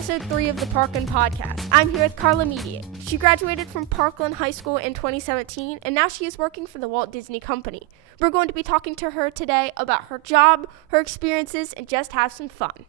episode 3 of the Parkland podcast. I'm here with Karla Mediate. She graduated from Parkland High School in 2017, and now she is working for the Walt Disney Company. We're going to be talking to her today about her job, her experiences, and just have some fun.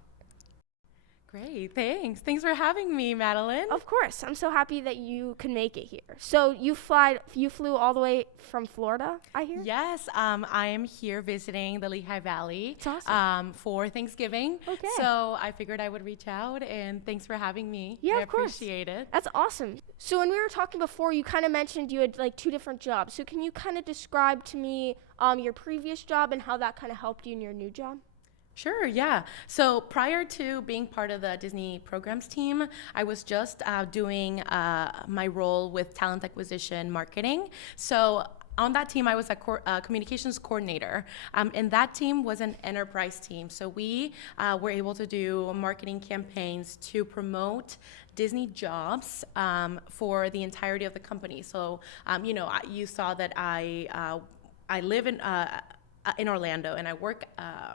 Great, thanks. Thanks for having me, Madeline. Of course. I'm so happy that you can make it here. So you flew all the way from Florida, I hear? Yes, I am here visiting the Lehigh Valley. That's awesome. For Thanksgiving. Okay. So I figured I would reach out, and thanks for having me. Yeah, I of course. appreciate it. That's awesome. So when we were talking before, you kind of mentioned you had like 2 different jobs. So can you kind of describe to me your previous job and how that kind of helped you in your new job? Sure, yeah. So prior to being part of the Disney programs team, I was just doing my role with talent acquisition marketing. So on that team, I was a communications coordinator, and that team was an enterprise team. So we were able to do marketing campaigns to promote Disney jobs for the entirety of the company. So, you saw that I live in Orlando, and I work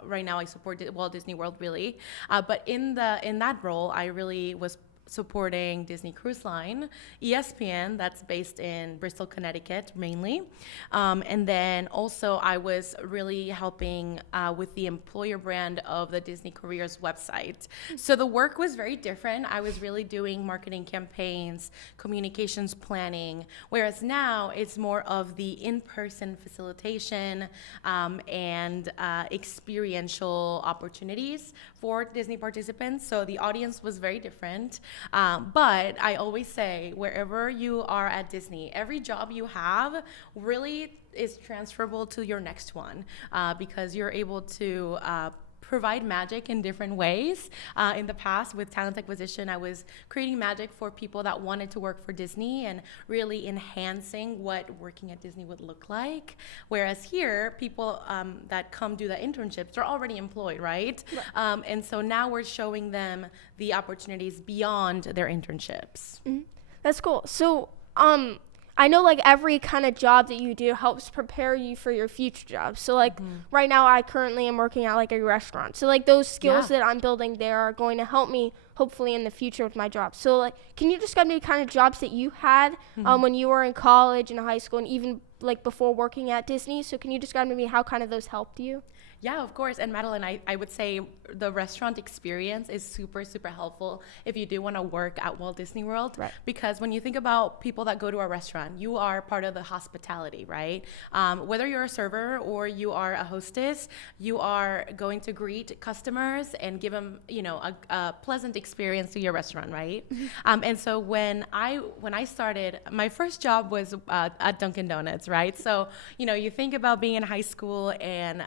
right now. I support Walt Disney World, really, but in that role, I really was supporting Disney Cruise Line, ESPN, that's based in Bristol, Connecticut, mainly. And then also I was really helping with the employer brand of the Disney Careers website. So the work was very different. I was really doing marketing campaigns, communications planning, whereas now it's more of the in-person facilitation and experiential opportunities for Disney participants. So the audience was very different. But I always say, wherever you are at Disney, every job you have really is transferable to your next one because you're able to provide magic in different ways. In the past, with talent acquisition, I was creating magic for people that wanted to work for Disney and really enhancing what working at Disney would look like. Whereas here, people that come do the internships, they're already employed, right? And so now we're showing them the opportunities beyond their internships. Mm-hmm. That's cool. So, I know like every kind of job that you do helps prepare you for your future job. So like right now I currently am working at like a restaurant. So like those skills that I'm building there are going to help me hopefully in the future with my job. So like, can you describe me kind of jobs that you had when you were in college and high school and even like before working at Disney? So can you describe to me how kind of those helped you? Yeah, of course. And Madeline, I would say the restaurant experience is super, super helpful if you do want to work at Walt Disney World. Right. Because when you think about people that go to a restaurant, you are part of the hospitality, right? Whether you're a server or you are a hostess, you are going to greet customers and give them, a pleasant experience to your restaurant, right? And so when I started, my first job was at Dunkin' Donuts, right? So, you think about being in high school and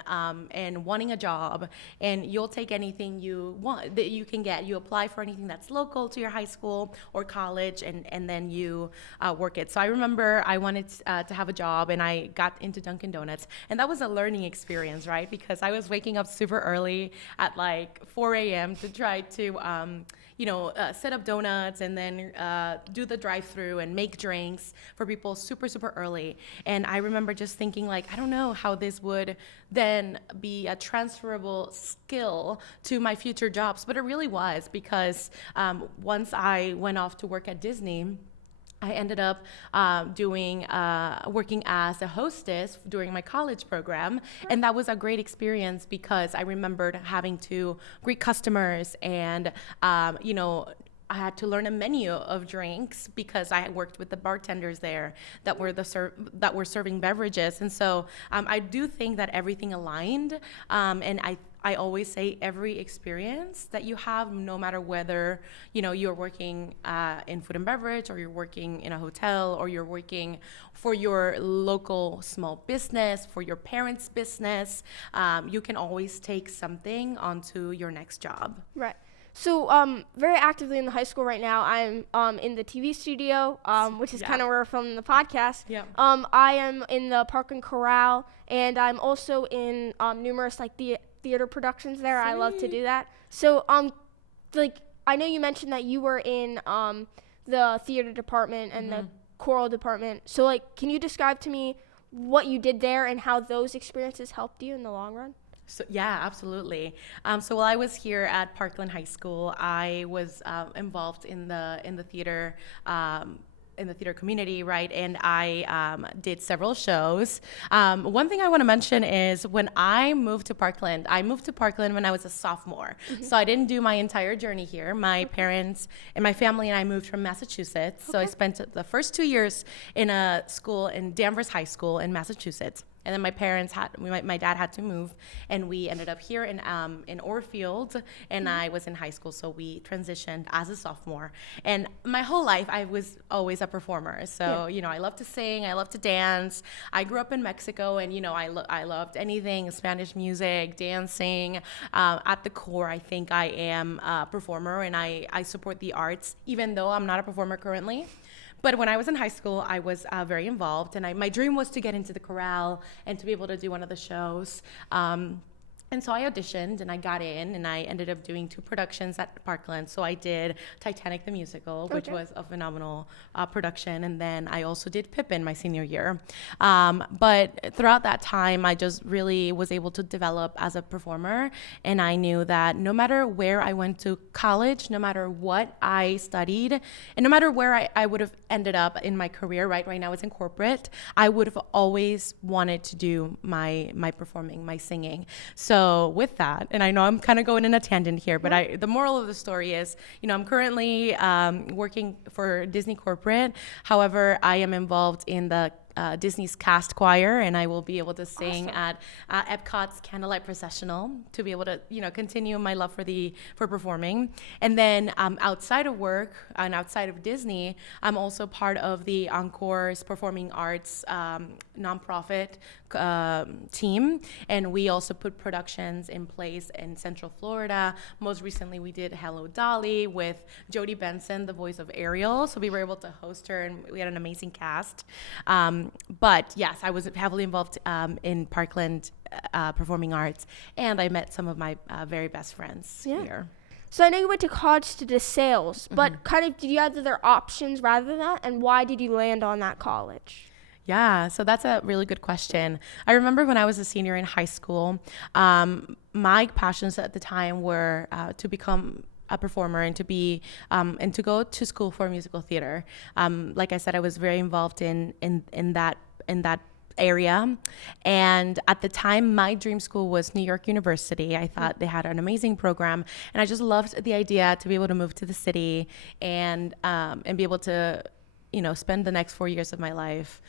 wanting a job, and you'll take anything you want that you can get. You apply for anything that's local to your high school or college, and then you work it. So I remember I wanted to have a job, and I got into Dunkin' Donuts, and that was a learning experience, right? Because I was waking up super early at like 4 a.m. to try to set up donuts and then do the drive-through and make drinks for people super, super early. And I remember just thinking like, I don't know how this would then be a transferable skill to my future jobs, but it really was because once I went off to work at Disney, I ended up working as a hostess during my college program, and that was a great experience because I remembered having to greet customers and, I had to learn a menu of drinks because I worked with the bartenders there that were serving beverages, and so I do think that everything aligned, and I always say every experience that you have, no matter whether you're working in food and beverage, or you're working in a hotel, or you're working for your local small business, for your parents' business, you can always take something onto your next job. Right. So very actively in the high school right now, I'm in the TV studio, which is kind of where we're filming the podcast. Yeah. I am in the Parkland Corral, and I'm also in numerous like theater productions there. Sweet. I love to do that. So I know you mentioned that you were in the theater department and the choral department. So can you describe to me what you did there and how those experiences helped you in the long run? So yeah, absolutely. So while I was here at Parkland High School, I was involved in the theater. In the theater community, right? And I did several shows. One thing I want to mention is when I moved to Parkland when I was a sophomore. So I didn't do my entire journey here. My parents and my family and I moved from Massachusetts. So I spent the first 2 years in a school in Danvers High School in Massachusetts. And then my dad had to move, and we ended up here in Orfield, and I was in high school, so we transitioned as a sophomore. And my whole life, I was always a performer. So, I love to sing, I love to dance. I grew up in Mexico, and, I loved anything, Spanish music, dancing. At the core, I think I am a performer, and I support the arts, even though I'm not a performer currently. But when I was in high school, I was very involved, and my dream was to get into the chorale and to be able to do one of the shows. And so I auditioned and I got in, and I ended up doing 2 productions at Parkland. So I did Titanic the Musical, which was a phenomenal production. And then I also did Pippin my senior year. But throughout that time, I just really was able to develop as a performer. And I knew that no matter where I went to college, no matter what I studied, and no matter where I would have ended up in my career, right now it's in corporate, I would have always wanted to do my performing, my singing. So with that, and I know I'm kind of going in a tangent here, but the moral of the story is, I'm currently working for Disney Corporate. However, I am involved in the Disney's cast choir, and I will be able to sing at Epcot's Candlelight Processional to be able to, continue my love for performing. And then outside of work and outside of Disney, I'm also part of the Encore's Performing Arts nonprofit team, and we also put productions in place in Central Florida. Most recently, we did Hello Dolly with Jodie Benson, the voice of Ariel. So we were able to host her, and we had an amazing cast. But yes, I was heavily involved in Parkland Performing Arts, and I met some of my very best friends here. So I know you went to college to DeSales, but kind of did you have other options rather than that? And why did you land on that college? Yeah, so that's a really good question. I remember when I was a senior in high school, my passions at the time were to become a performer and to be and to go to school for musical theater. Like I said, I was very involved in that area, and at the time my dream school was New York University. I thought they had an amazing program, and I just loved the idea to be able to move to the city and be able to spend the next 4 years of my life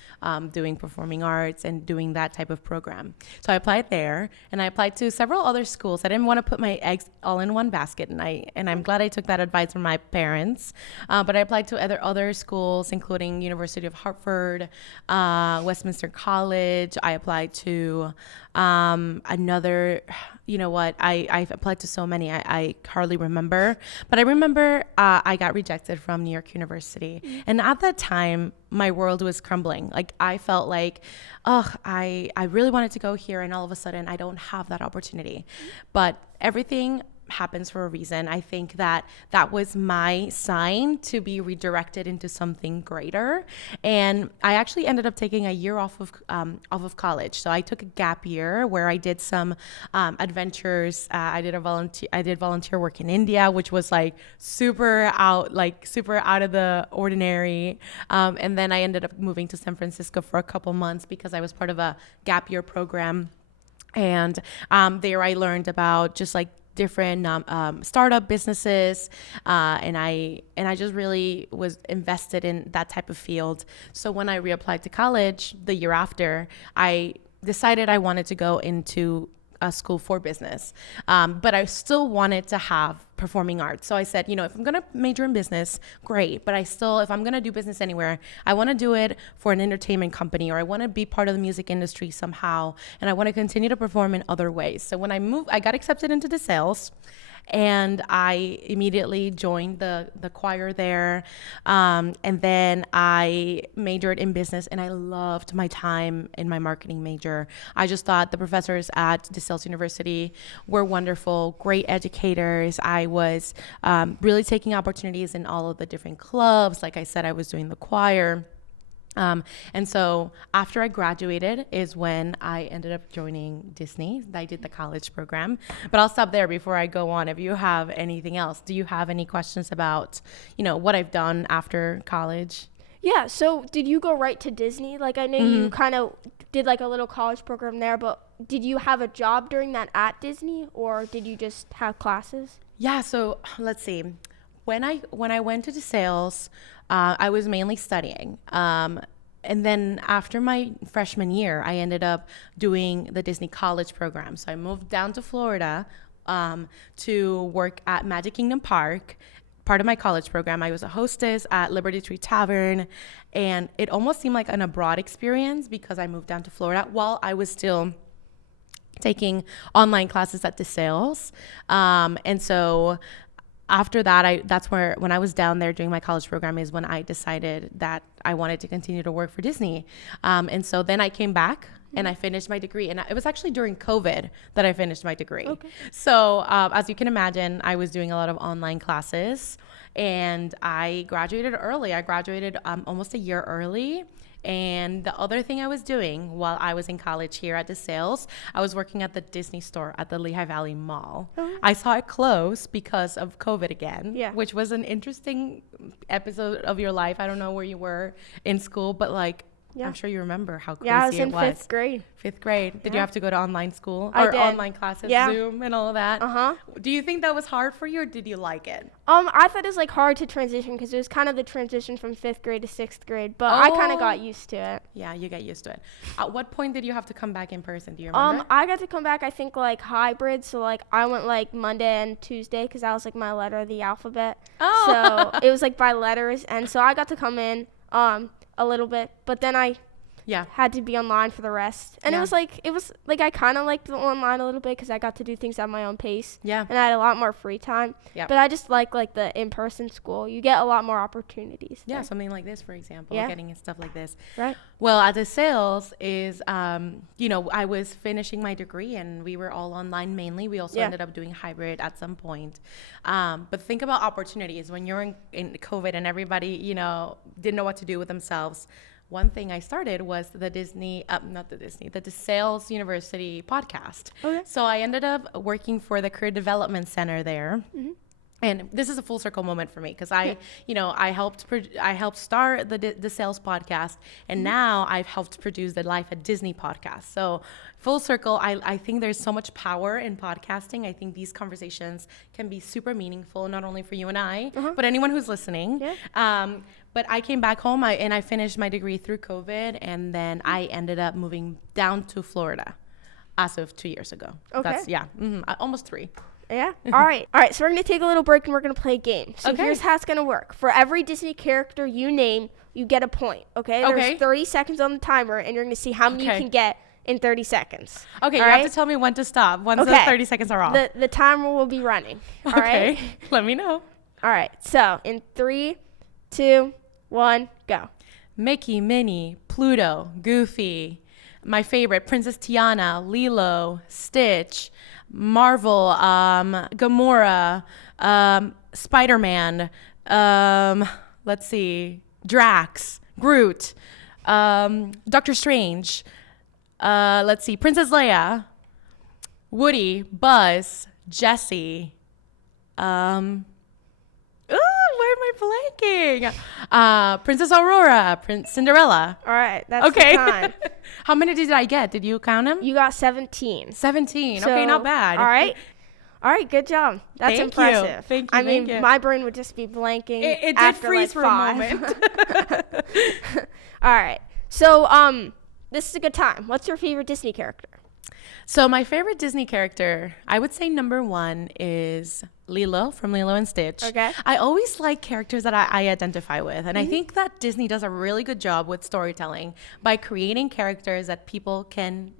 doing performing arts and doing that type of program. So I applied there, and I applied to several other schools. I didn't want to put my eggs all in one basket, and I'm glad I took that advice from my parents. But I applied to other schools, including University of Hartford, Westminster College. I applied to another. I applied to so many, I hardly remember. But I remember I got rejected from New York University. And at that time, my world was crumbling. Like, I felt like, I really wanted to go here, and all of a sudden I don't have that opportunity. But everything happens for a reason. I think that was my sign to be redirected into something greater. And I actually ended up taking a year off of college. So I took a gap year where I did some adventures. I did volunteer work in India, which was super out of the ordinary. And then I ended up moving to San Francisco for a couple months because I was part of a gap year program. And there I learned about just different startup businesses, and I just really was invested in that type of field. So when I reapplied to college the year after, I decided I wanted to go into a school for business, but I still wanted to have performing arts. So I said, if I'm gonna major in business, great, but if I'm gonna do business anywhere, I want to do it for an entertainment company, or I want to be part of the music industry somehow, and I want to continue to perform in other ways. So when I moved, I got accepted into DeSales, and I immediately joined the choir there, and then I majored in business, and I loved my time in my marketing major. I just thought the professors at DeSales University were wonderful, great educators. I was really taking opportunities in all of the different clubs. Like I said, I was doing the choir. And so after I graduated is when I ended up joining Disney. I did the college program, but I'll stop there before I go on. If you have anything else, do you have any questions about, what I've done after college? Yeah. So did you go right to Disney? Like, I know you kind of did like a little college program there, but did you have a job during that at Disney, or did you just have classes? Yeah. So let's see. When I went to DeSales, I was mainly studying. And then after my freshman year, I ended up doing the Disney college program. So I moved down to Florida to work at Magic Kingdom Park. Part of my college program, I was a hostess at Liberty Tree Tavern, and it almost seemed like an abroad experience because I moved down to Florida while I was still taking online classes at DeSales. And so after that, that's where, when I was down there doing my college program, is when I decided that I wanted to continue to work for Disney. And so then I came back and I finished my degree. And it was actually during COVID that I finished my degree. Okay. So as you can imagine, I was doing a lot of online classes, and I graduated early. I graduated almost a year early. And the other thing I was doing while I was in college here at DeSales, I was working at the Disney store at the Lehigh Valley Mall. Oh. I saw it close because of COVID again, which was an interesting episode of your life. I don't know where you were in school, but I'm sure you remember how crazy it was. Yeah, I was in fifth grade. Fifth grade. Did you have to go to online school? I did. Online classes, Zoom and all of that? Uh-huh. Do you think that was hard for you, or did you like it? I thought it was hard to transition because it was kind of the transition from fifth grade to sixth grade, but I kind of got used to it. Yeah, you get used to it. At what point did you have to come back in person? Do you remember? I got to come back, I think, hybrid. So, I went, Monday and Tuesday because that was, my letter of the alphabet. Oh. So, it was, by letters. And so, I got to come in a little bit. But then I had to be online for the rest. And it was I kind of liked the online a little bit because I got to do things at my own pace. Yeah. And I had a lot more free time. Yeah. But I just like the in-person school. You get a lot more opportunities. Yeah, something like this, for example, getting stuff like this. Right. Well, at DeSales is, I was finishing my degree and we were all online mainly. We also ended up doing hybrid at some point. But think about opportunities when you're in COVID and everybody, didn't know what to do with themselves. One thing I started was the DeSales University podcast. Okay. So I ended up working for the Career Development Center there. Mm-hmm. And this is a full circle moment for me because I helped start the DeSales podcast, and now I've helped produce the Life at Disney podcast. So full circle, I think there's so much power in podcasting. I think these conversations can be super meaningful, not only for you and I, but anyone who's listening. Yeah. But I came back home and I finished my degree through COVID, and then I ended up moving down to Florida as of 2 years ago. Okay. Almost 3. Yeah. All right. So we're going to take a little break and we're going to play a game. So here's how it's going to work. For every Disney character you name, you get a point. Okay. There's 30 seconds on the timer, and you're going to see how many you can get in 30 seconds. Okay. You have to tell me when to stop once the 30 seconds are off. The timer will be running. All right. Let me know. All right. So in 3, 2, 1, go. Mickey, Minnie, Pluto, Goofy, my favorite, Princess Tiana, Lilo, Stitch, Marvel, Gamora, Spider-Man, let's see, Drax, Groot, Doctor Strange, let's see, Princess Leia, Woody, Buzz, Jessie, why am I blanking? Princess Aurora, Prince Cinderella. All right, that's the time. How many did I get? Did you count them? You got 17. 17. So, okay, not bad. All right, good job. That's impressive. Thank you. My brain would just be blanking. It did freeze for 5. A moment. All right. So, this is a good time. What's your favorite Disney character? So my favorite Disney character, I would say number 1 is Lilo from Lilo and Stitch. Okay. I always like characters that I identify with. And I think that Disney does a really good job with storytelling by creating characters that people can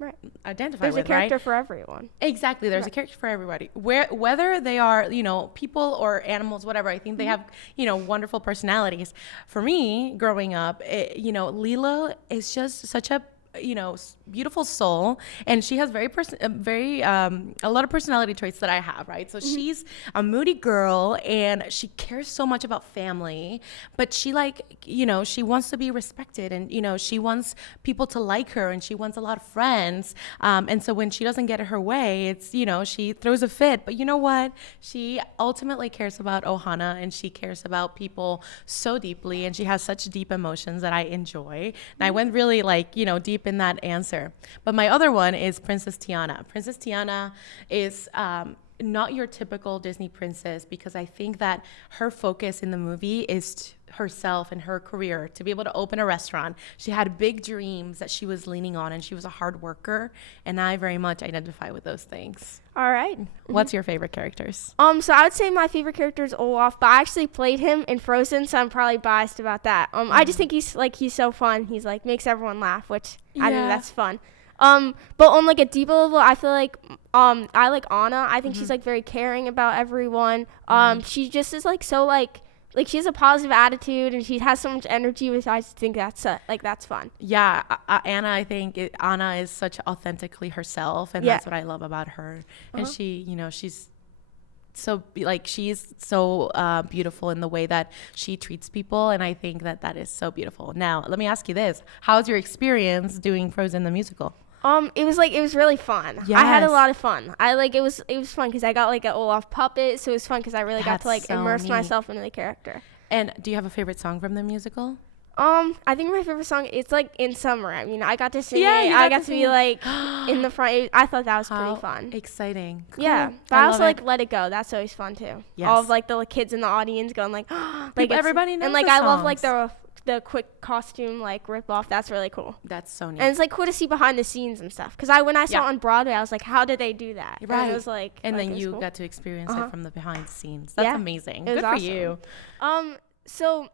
identify with. There's a character for everyone. Exactly. There's a character for everybody. Whether they are, people or animals, whatever, I think they have, wonderful personalities. For me, growing up, Lilo is just such a beautiful soul, and she has a lot of personality traits that I have, right? So she's a moody girl, and she cares so much about family, but she she wants to be respected, and she wants people to like her, and she wants a lot of friends, and so when she doesn't get her way, it's she throws a fit. But you know what? She ultimately cares about Ohana, and she cares about people so deeply, and she has such deep emotions that I enjoy. And I went really deep in that answer. But my other one is Princess Tiana. Princess Tiana is not your typical Disney princess, because I think that her focus in the movie is herself and her career, to be able to open a restaurant. She had big dreams that she was leaning on, and she was a hard worker, and I very much identify with those things. All right. What's your favorite characters? So I would say my favorite character is Olaf, but I actually played him in Frozen, so I'm probably biased about that. I just think he's so fun. He's makes everyone laugh, which I think that's fun. But on a deeper level, I feel like I like Anna. I think she's very caring about everyone. She just is so she has a positive attitude, and she has so much energy, which I just think that's fun. Yeah, Anna, I think Anna is such authentically herself, and that's what I love about her. And she, she's so she's so beautiful in the way that she treats people, and I think that is so beautiful. Now, let me ask you this: how's your experience doing Frozen the musical? It was really fun. Yes. I had a lot of fun. it was fun because I got an Olaf puppet, so it was fun because I really got to immerse myself into the character. And do you have a favorite song from the musical? I think my favorite song, it's In Summer. I mean, I got to sing it. I got to be in the front. I thought that was pretty fun. Exciting. Cool. Yeah. But I also Let It Go. That's always fun too. Yes. All of the kids in the audience going everybody knows. And the I songs. love the quick costume rip off. That's really cool. That's so neat. And it's cool to see behind the scenes and stuff. Because when I saw it on Broadway, I was like, how did they do that? Right. And it was and then you cool. got to experience it from the behind the scenes. That's amazing. Good for awesome. you. So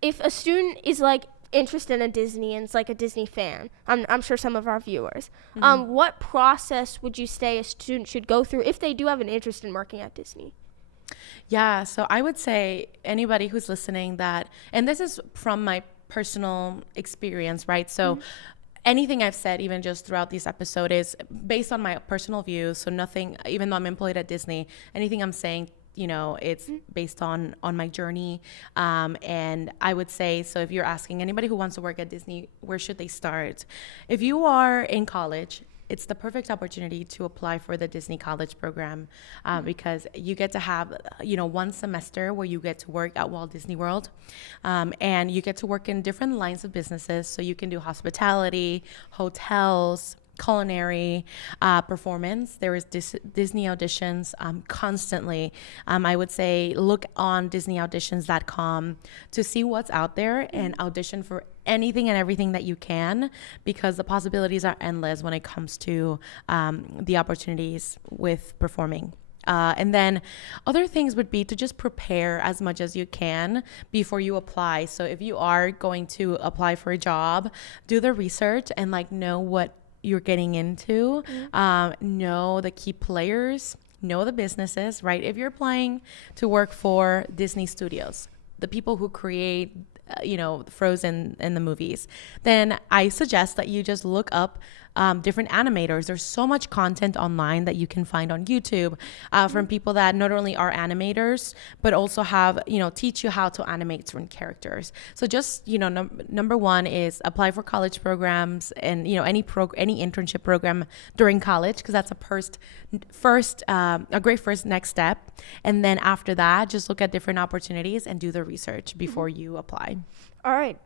if a student is interested in Disney and is a Disney fan, I'm sure some of our viewers, what process would you say a student should go through if they do have an interest in working at Disney? Yeah, so I would say anybody who's listening and this is from my personal experience, right? So anything I've said, even just throughout this episode, is based on my personal views. So nothing, even though I'm employed at Disney, anything I'm saying, it's based on my journey. And I would say, so if you're asking anybody who wants to work at Disney, where should they start? If you are in college, it's the perfect opportunity to apply for the Disney College program, because you get to have, one semester where you get to work at Walt Disney World, and you get to work in different lines of businesses. So you can do hospitality, hotels, culinary, performance. There is Disney auditions constantly. I would say look on disneyauditions.com to see what's out there and audition for anything and everything that you can, because the possibilities are endless when it comes to the opportunities with performing. And then other things would be to just prepare as much as you can before you apply. So if you are going to apply for a job, do the research and know what you're getting into, know the key players, know the businesses, right? If you're applying to work for Disney Studios, the people who create Frozen and the movies, then I suggest that you just look up different animators. There's so much content online that you can find on YouTube from people that not only are animators, but also have, teach you how to animate certain characters. So just, number one is apply for college programs and, any internship program during college, because that's a great first next step. And then after that, just look at different opportunities and do the research before you apply. All right.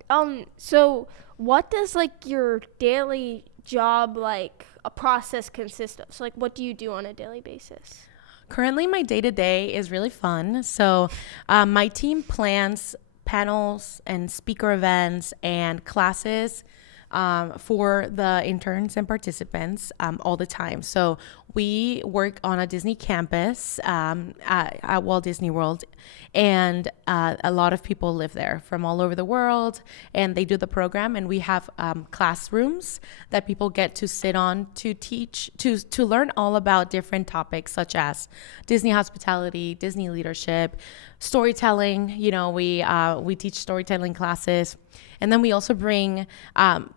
So what does your daily job a process consist of? So what do you do on a daily basis? Currently, my day-to-day is really fun. So my team plans panels and speaker events and classes for the interns and participants all the time. So we work on a Disney campus at Walt Disney World, and a lot of people live there from all over the world, and they do the program, and we have classrooms that people get to sit on to teach, to learn all about different topics such as Disney hospitality, Disney leadership, storytelling. We teach storytelling classes. And then we also bring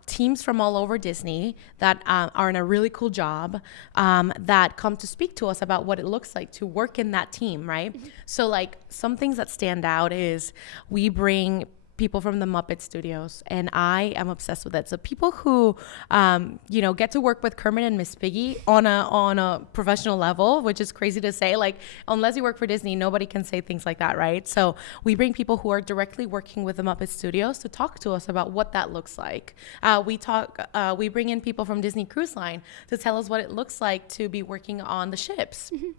teams from all over Disney that are in a really cool job that come to speak to us about what it looks like to work in that team, right? Mm-hmm. So like some things that stand out is we bring people from the Muppet Studios, and I am obsessed with it. So people who, get to work with Kermit and Miss Piggy on a professional level, which is crazy to say. Like, unless you work for Disney, nobody can say things like that, right? So we bring people who are directly working with the Muppet Studios to talk to us about what that looks like. We bring in people from Disney Cruise Line to tell us what it looks like to be working on the ships. Mm-hmm.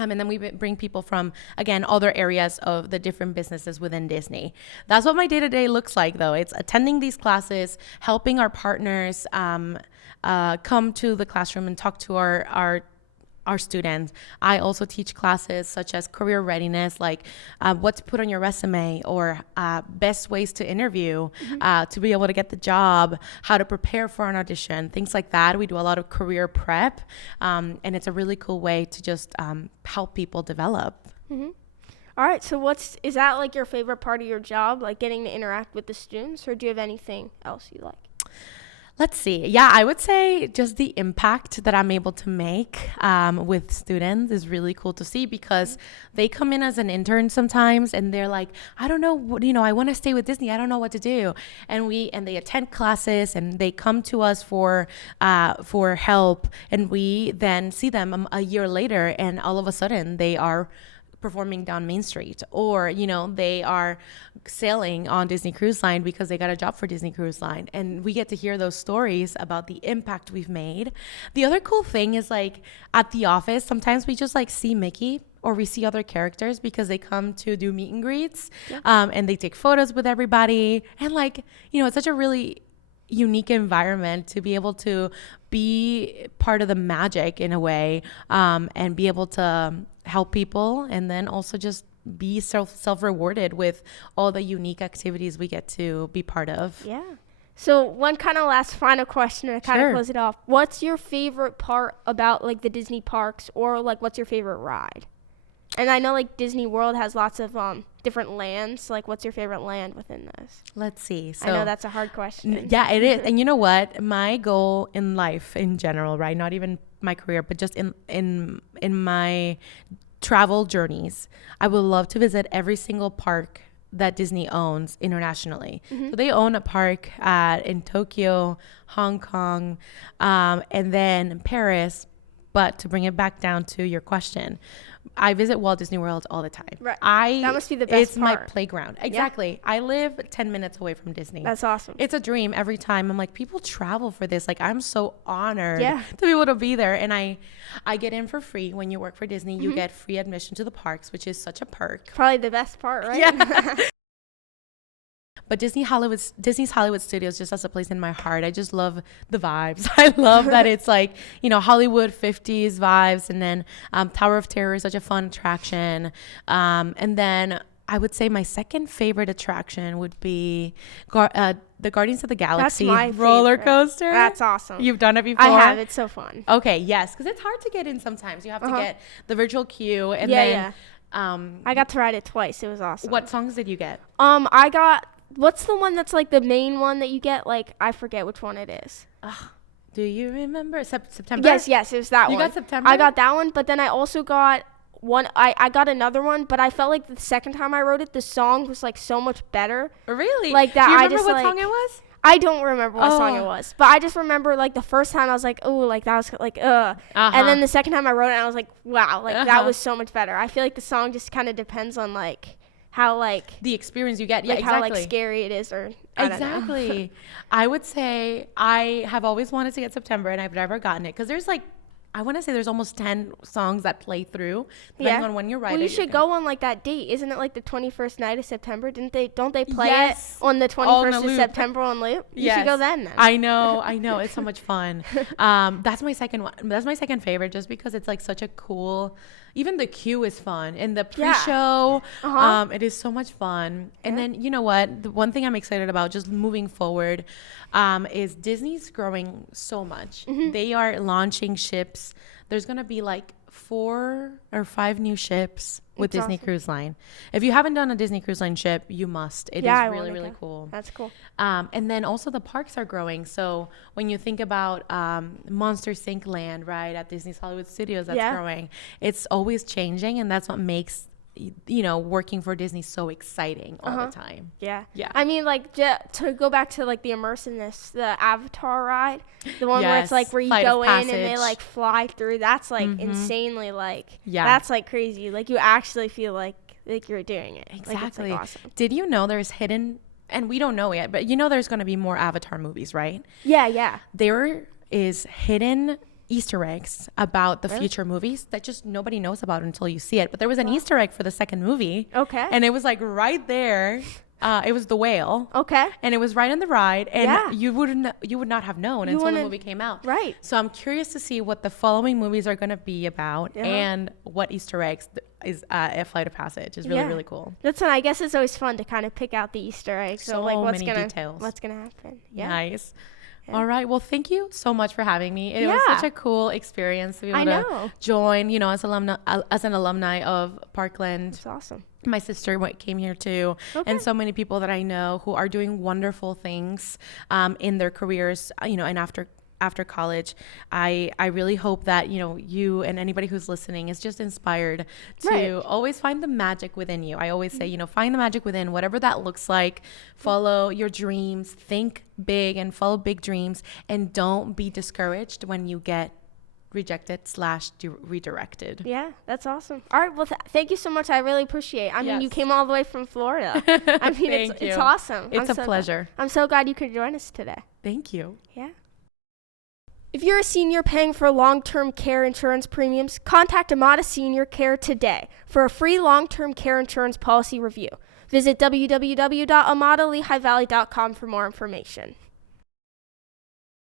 And then we bring people from, again, other areas of the different businesses within Disney. That's what my day-to-day looks like, though. It's attending these classes, helping our partners come to the classroom and talk to our students. I also teach classes such as career readiness, like what to put on your resume, or best ways to interview, to be able to get the job, how to prepare for an audition, things like that. We do a lot of career prep, and it's a really cool way to just help people develop. Mm-hmm. All right, so is that like your favorite part of your job, like getting to interact with the students, or do you have anything else you like? Let's see. Yeah, I would say just the impact that I'm able to make with students is really cool to see, because they come in as an intern sometimes and they're like, I don't know what, I want to stay with Disney. I don't know what to do. And they attend classes and they come to us for help, and we then see them a year later, and all of a sudden they are performing down Main Street, or they are sailing on Disney Cruise Line because they got a job for Disney Cruise Line, and we get to hear those stories about the impact we've made. The other cool thing is, like, at the office, sometimes we just like see Mickey, or we see other characters because they come to do meet and greets. Yeah. And they take photos with everybody, and it's such a really unique environment to be able to be part of the magic in a way, and be able to help people, and then also just be self-rewarded with all the unique activities we get to be part of. Yeah. So one kind of last final question to kind of close it off. What's your favorite part about like the Disney parks, or like what's your favorite ride? And I know like Disney World has lots of different lands. Like, what's your favorite land within this? Let's see. So, I know that's a hard question. Yeah, it is. And you know what? My goal in life in general, right? Not even my career, but just in my travel journeys, I would love to visit every single park that Disney owns internationally. Mm-hmm. So they own a park in Tokyo, Hong Kong, and then Paris. But to bring it back down to your question, I visit Walt Disney World all the time. Right. That must be the best part. It's my part. Playground. Exactly. Yeah. I live 10 minutes away from Disney. That's awesome. It's a dream every time. I'm like, people travel for this. Like, I'm so honored to be able to be there. And I get in for free. When you work for Disney, you get free admission to the parks, which is such a perk. Probably the best part, right? Yeah. But Disney's Hollywood Studios just has a place in my heart. I just love the vibes. I love that it's like, Hollywood 50s vibes. And then Tower of Terror is such a fun attraction. And then I would say my second favorite attraction would be the Guardians of the Galaxy roller coaster. That's awesome. You've done it before? I have. It's so fun. Okay, yes. Because it's hard to get in sometimes. You have to get the virtual queue. And then I got to ride it twice. It was awesome. What songs did you get? I got... What's the one that's like the main one that you get? Like, I forget which one it is. Do you remember? September? Yes, it was that one. You got September? I got that one, but then I also got one. I got another one, but I felt like the second time I wrote it, the song was like so much better. Really? Like that. Do you remember what song it was? I don't remember what song it was, but I just remember like the first time I was like, oh, like that was like, and then the second time I wrote it, I was like, wow, like that was so much better. I feel like the song just kind of depends on like how like the experience you get, like how like scary it is, or exactly. I would say I have always wanted to get September, and I've never gotten it because there's like, I want to say there's almost 10 songs that play through depending on when you're writing. Well, you should go on like that date. Isn't it like the 21st night of September? Don't they play it on the 21st of September on loop? You should go then. I know. It's so much fun. That's my second one. That's my second favorite, just because it's like such a cool, even the queue is fun, and the pre-show, it is so much fun. And then, you know what? The one thing I'm excited about just moving forward is Disney's growing so much. Mm-hmm. They are launching ships. There's going to be like 4 or 5 new ships with That's Disney awesome. Cruise Line. If you haven't done a Disney Cruise Line ship, you must. It is I really, wanna really go. cool. That's cool. And then also the parks are growing. So when you think about Monster Inc. Land, right, at Disney's Hollywood Studios, that's growing. It's always changing, and that's what makes working for Disney so exciting all the time. Yeah. Yeah. I mean, like, to go back to, like, the immersiveness, the Avatar ride, the one where it's, like, where you Flight of go in and they, Passage. like, fly through, that's, like, insanely, like, that's, like, crazy. Like, you actually feel like you're doing it. Exactly. Like, it's, like, awesome. Did you know there's hidden, and we don't know yet, but there's going to be more Avatar movies, right? Yeah. There is hidden Easter eggs about the future movies that just nobody knows about until you see it. But there was an Easter egg for the second movie. Okay. And it was like right there. It was the whale. Okay. And it was right on the ride. And you would not have known until the movie came out. Right. So I'm curious to see what the following movies are going to be about and what Easter eggs is a Flight of Passage is really, really cool. That's what I guess it's always fun to kind of pick out the Easter eggs. So like what's many gonna details. What's gonna happen? Yeah. Nice. All right. Well, thank you so much for having me. It was such a cool experience to be able to join, as an alumni of Parkland. That's awesome. My sister came here too, and so many people that I know who are doing wonderful things in their careers, and after college. I really hope that you and anybody who's listening is just inspired to always find the magic within you. I always say, find the magic within, whatever that looks like. Follow your dreams, think big and follow big dreams, and don't be discouraged when you get rejected / redirected. Yeah, that's awesome. All right, well, thank you so much. I really appreciate it. I mean, you came all the way from Florida. I mean, it's awesome. It's a pleasure. I'm so glad you could join us today. Thank you. Yeah. If you're a senior paying for long-term care insurance premiums, contact Amada Senior Care today for a free long-term care insurance policy review. Visit www.amadalehighvalley.com for more information.